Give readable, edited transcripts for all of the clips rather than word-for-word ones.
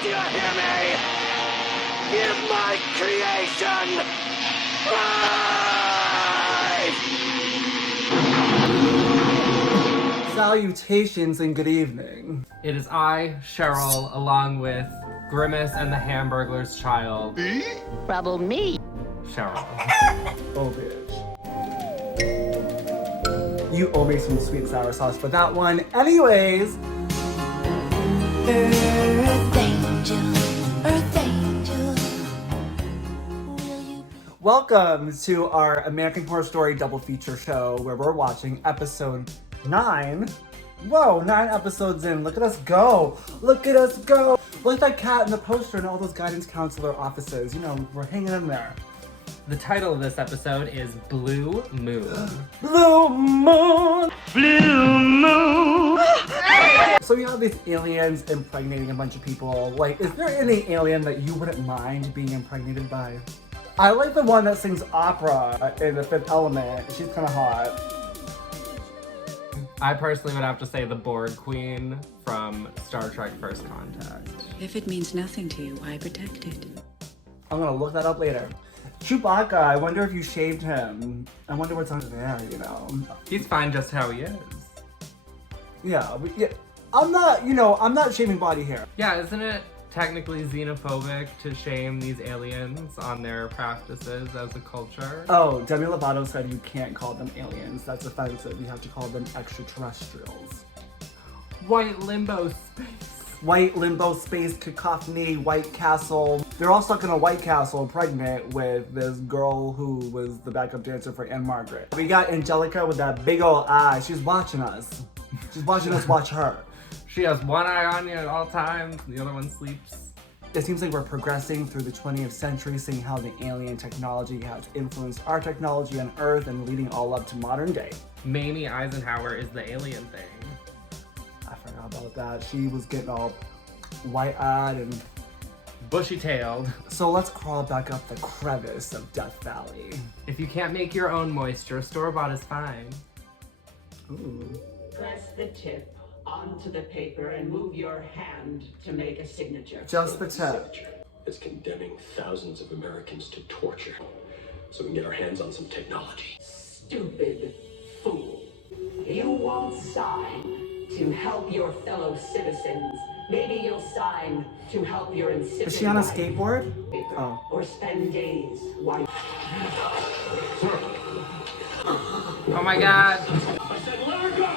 Do you hear me? Give my creation life! Salutations and good evening. It is I, Cheryl, along with Grimace and the Hamburglar's child. Me? Trouble me. Sheryl. Oh, bitch. You owe me some sweet and sour sauce for that one. Anyways. Earth angel, earth angel. Welcome to our American Horror Story double feature show where we're watching episode 9. Whoa, 9 episodes in. Look at us go. Look at us go. Like that cat in the poster and all those guidance counselor offices. You know, we're hanging in there. The title of this episode is Blue Moon. Blue moon. Blue moon. So you have these aliens impregnating a bunch of people. Like, is there any alien that you wouldn't mind being impregnated by? I like the one that sings opera in The Fifth Element. She's kind of hot. I personally would have to say the Borg Queen from Star Trek First Contact. If it means nothing to you, why protect it? I'm gonna look that up later. Chewbacca, I wonder if you shaved him. I wonder what's under there, you know. He's fine just how he is. Yeah. I'm not shaving body hair. Yeah, isn't it technically xenophobic to shame these aliens on their practices as a culture? Oh, Demi Lovato said you can't call them aliens. That's offensive. You have to call them extraterrestrials. White limbo space. White limbo space, cacophony, White Castle. They're all stuck in a White Castle pregnant with this girl who was the backup dancer for Anne Margaret. We got Angelica with that big old eye. She's watching us. She's watching us watch her. She has one eye on you at all times, and the other one sleeps. It seems like we're progressing through the 20th century, seeing how the alien technology has influenced our technology on Earth and leading all up to modern day. Mamie Eisenhower is the alien thing. I forgot about that. She was getting all white-eyed and bushy-tailed. So let's crawl back up the crevice of Death Valley. If you can't make your own moisture, store-bought is fine. Ooh. Press the tip onto the paper and move your hand to make a signature. Just the tip. It's condemning thousands of Americans to torture so we can get our hands on some technology. Stupid fool. You won't sign to help your fellow citizens. Maybe you'll sign to help your insipid Is she on a wife. skateboard? Oh. Or spend days while... Oh my god. I said let her go!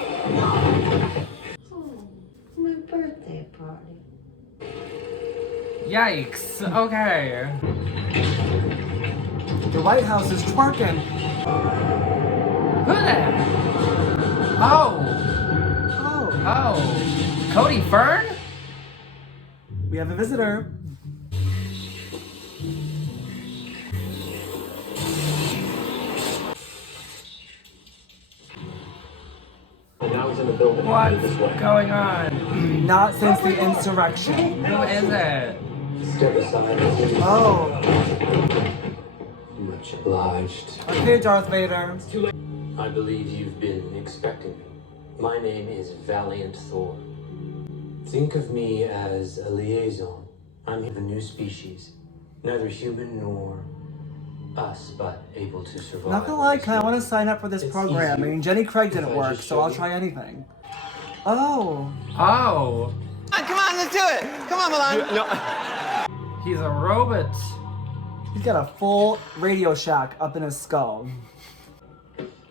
My birthday party. Yikes. Okay. The White House is twerking. Who the? Oh. Oh. Cody Fern? We have a visitor. Now he's in the building. What's This way. going on? Not since the insurrection. Who is it? Step aside. Oh. Much obliged. Okay, Darth Vader. I believe you've been expecting me. My name is Valiant Thor. Think of me as a liaison. I'm of a new species. Neither human nor us, but able to survive. Not gonna lie, I want to sign up for this program. I mean, Jenny Craig didn't work, so I'll try anything. Oh. Oh. Come on, let's do it! Come on, Milan! No. He's a robot. He's got a full Radio Shack up in his skull.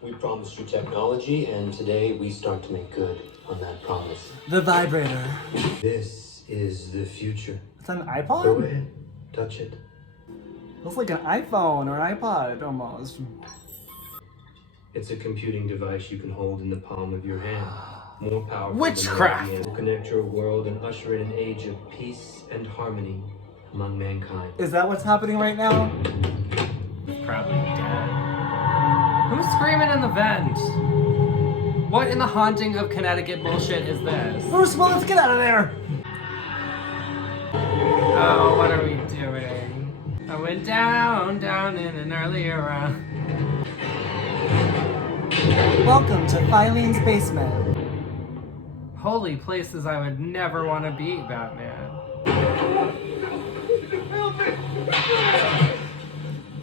We promised you technology, and today we start to make good on that promise. The vibrator. This is the future. It's an Go iPod? ahead, touch it. Looks like an iPhone or an iPod almost. It's a computing device you can hold in the palm of your hand. More powerful Witchcraft. than will connect your world and usher in an age of peace and harmony among mankind. Is that what's happening right now? Probably dead. Who's screaming in the vent? What in the haunting of Connecticut bullshit is this? Bruce Willis, get out of there! Oh, what are we doing? I went down in an earlier round. Welcome to Filene's basement. Holy places I would never want to be, Batman.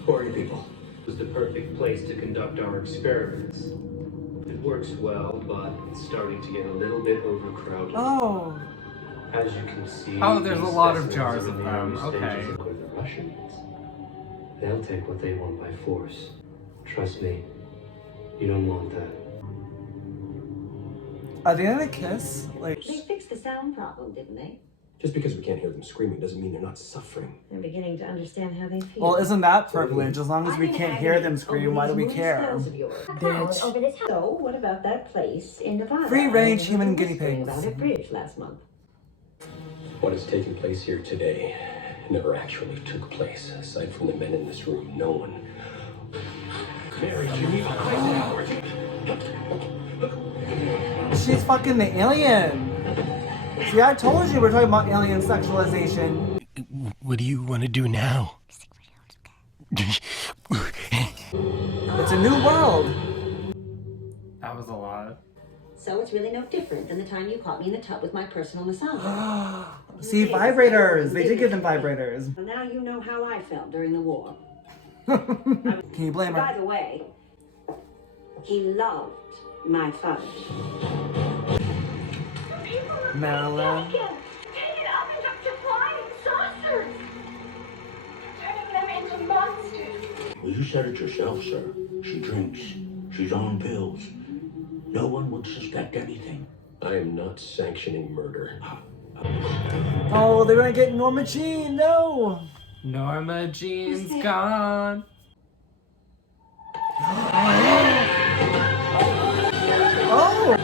Who are you people? This is the perfect place to conduct our experiments. It works well, but it's starting to get a little bit overcrowded. Oh. As you can see, Oh, there's a these lot of specimens jars are of in the them. early Okay. stages of what the Russians. They'll take what they want by force. Trust me, you don't want that. Are they gonna kiss? Like, They fixed the sound problem, didn't they? Just because we can't hear them screaming doesn't mean they're not suffering. I'm beginning to understand how they feel. well, isn't that privilege? As long as we can't hear them scream, why do we care? Bitch. Over this house. So, what about that place in Nevada? Free-range I heard human you guinea whispering pigs. About a bridge last month. What is taking place here today never actually took place. Aside from the men in this room, no one. Mary, Jimmy, She's fucking the alien. See, I told you we're talking about alien sexualization. What do you want to do now? It's a new world. That was a lot. So it's really no different than the time you caught me in the tub with my personal massager. See, vibrators. They did give them vibrators. Well, now you know how I felt during the war. Can you blame By her? the way, he loved my fudge. Marilyn. Well, you said it yourself, sir. She drinks. She's on pills. No one would suspect anything. I am not sanctioning murder. Oh, they're gonna get Norma Jean. No. Norma Jean's gone. Oh.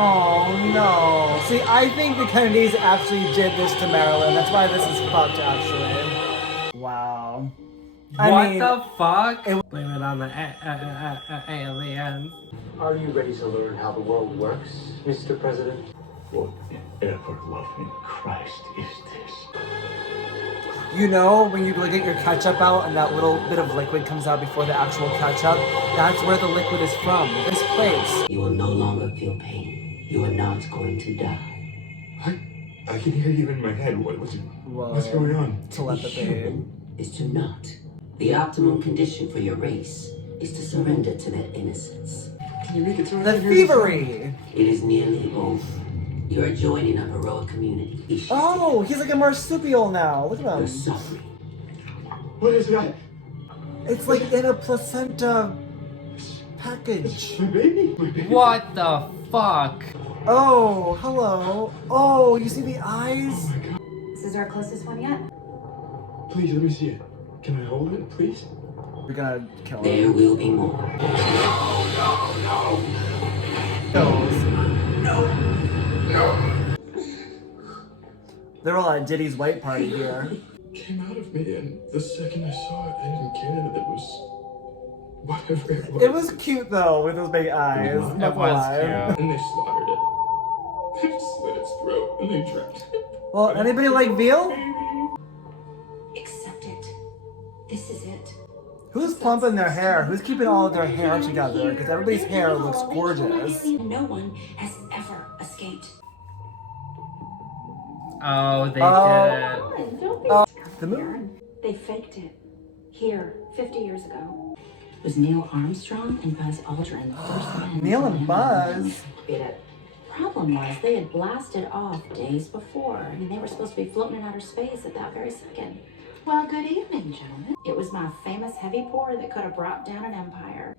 Oh no. See, I think the Kennedys actually did this to Marilyn. That's why this is fucked, actually. Wow. What the fuck? Blame it on the aliens. Are you ready to learn how the world works, Mr. President? What in ever-loving Christ is this? You know, when you go get your ketchup out and that little bit of liquid comes out before the actual ketchup, that's where the liquid is from. This place. You will no longer feel pain. You are not going to die. I can hear you in my head. What's going on? Telepathy. Is to not. The optimum condition for your race is to surrender to that innocence. Can you make it so I The can hear you? thievery. It is nearly over. You are joining a heroic community. Oh, he's like a marsupial now. Look at You're him. suffering. What is that? It's like in a placenta package. My baby? My baby? What the fuck? Oh, hello. Oh, you see the eyes? This is our closest one yet. Please, let me see it. Can I hold it, please? We're gonna kill There him. will be more. They're all at Diddy's white party here. It came out of me, and the second I saw it, I didn't care that it was whatever it was. It was cute though, with those big eyes. It Not gonna was lie. cute. And they slaughtered it. They slit its throat, and they drowned it. Well, anybody like veal? Accept it. This is it. Who's plumping their hair? Who's keeping all of their hair together? Because everybody's hair looks gorgeous. No one has ever escaped. Oh, they Oh. did. Don't be The moon. They faked it. Here, 50 years ago. It was Neil Armstrong and Buzz Aldrin. First men Neil to and land Buzz. It. Problem was, they had blasted off days before. I mean, they were supposed to be floating in outer space at that very second. Well, good evening, gentlemen. It was my famous heavy pour that could have brought down an empire.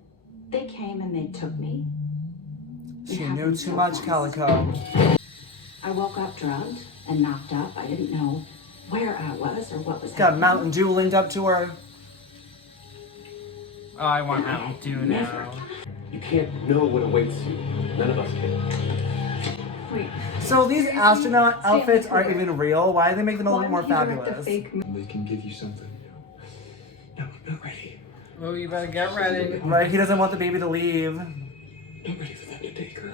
They came and they took me. It She happened knew so too much, fast. Calico. I woke up drugged and knocked up. I didn't know where I was or what was Got happening. Mountain Dew linked up to her. Oh, I want Mountain Dew now. You can't know what awaits you. None of us can. Wait, So these astronaut outfits aren't even real. Why do they make them a little bit more fabulous? They can give you something. No, I'm not ready. Oh, you better get ready. Right? He doesn't want the baby to leave. Not ready for them to take her.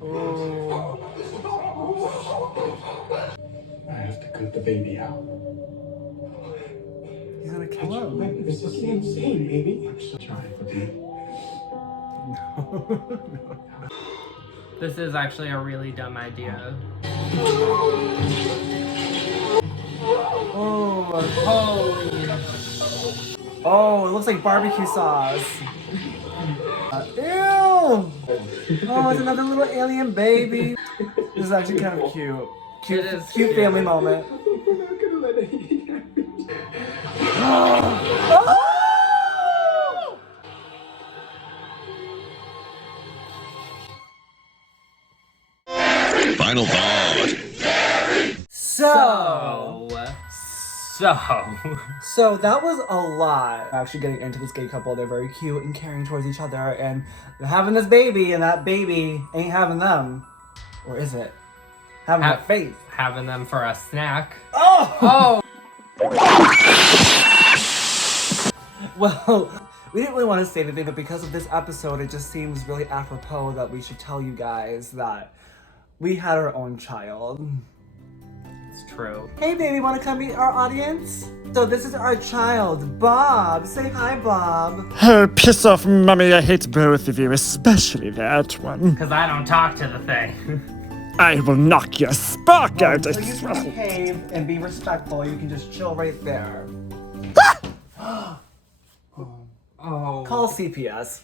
Oh. I have to cut the baby out. He's gonna kill him. This is insane, baby. I'm so trying to be. This is actually a really dumb idea. Oh, Holy. oh, it looks like barbecue sauce. Ew! Oh, it's another little alien baby. This is actually kind of cute. Cute, It is cute family moment. We're not gonna let anything happen. Oh! Final thought. So that was a lot. Actually getting into this gay couple, they're very cute and caring towards each other, and they're having this baby, and that baby ain't having them. Or is it? Having their face. Having them for a snack. Oh! Well, we didn't really want to say anything, but because of this episode, it just seems really apropos that we should tell you guys that we had our own child. It's true. Hey baby, wanna come meet our audience? So this is our child, Bob. Say hi, Bob. Oh, piss off, Mummy. I hate both of you, especially that one. Because I don't talk to the thing. I will knock your spark out, I So you swear. can behave and be respectful. You can just chill right there. Oh. Call CPS.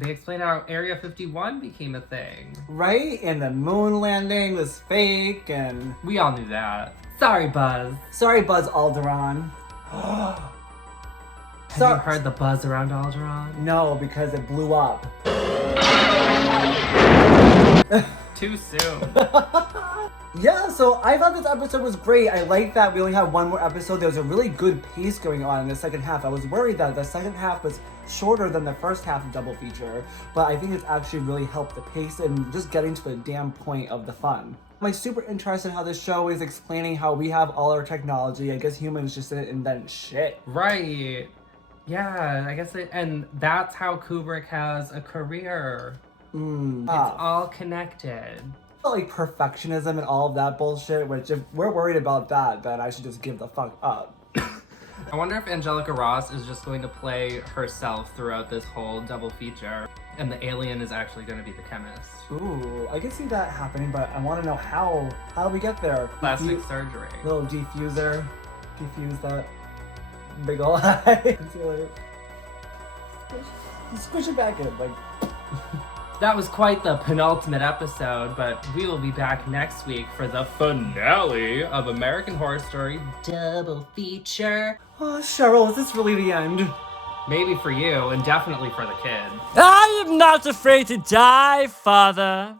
They explained how Area 51 became a thing. Right? And the moon landing was fake, and... We all knew that. Sorry, Buzz. Sorry, Buzz Alderaan. Have you heard the buzz around Alderaan? No, because it blew up. Too soon. Yeah, so I thought this episode was great. I like that we only had one more episode. There was a really good pace going on in the second half. I was worried that the second half was shorter than the first half of Double Feature, but I think it's actually really helped the pace and just getting to the damn point of the fun. I'm super interested in how this show is explaining how we have all our technology. I guess humans just didn't invent shit. Right. Yeah, I guess and that's how Kubrick has a career. It's all connected. Like perfectionism and all of that bullshit, which if we're worried about that, then I should just give the fuck up. I wonder if Angelica Ross is just going to play herself throughout this whole double feature, and the alien is actually going to be the chemist. Ooh, I can see that happening, but I want to know how do we get there? Plastic surgery. Little diffuser. Diffuse that big ol' eye. Squish it back in, like... That was quite the penultimate episode, but we will be back next week for the finale of American Horror Story Double Feature. Oh, Cheryl, is this really the end? Maybe for you, and definitely for the kid. I am not afraid to die, Father.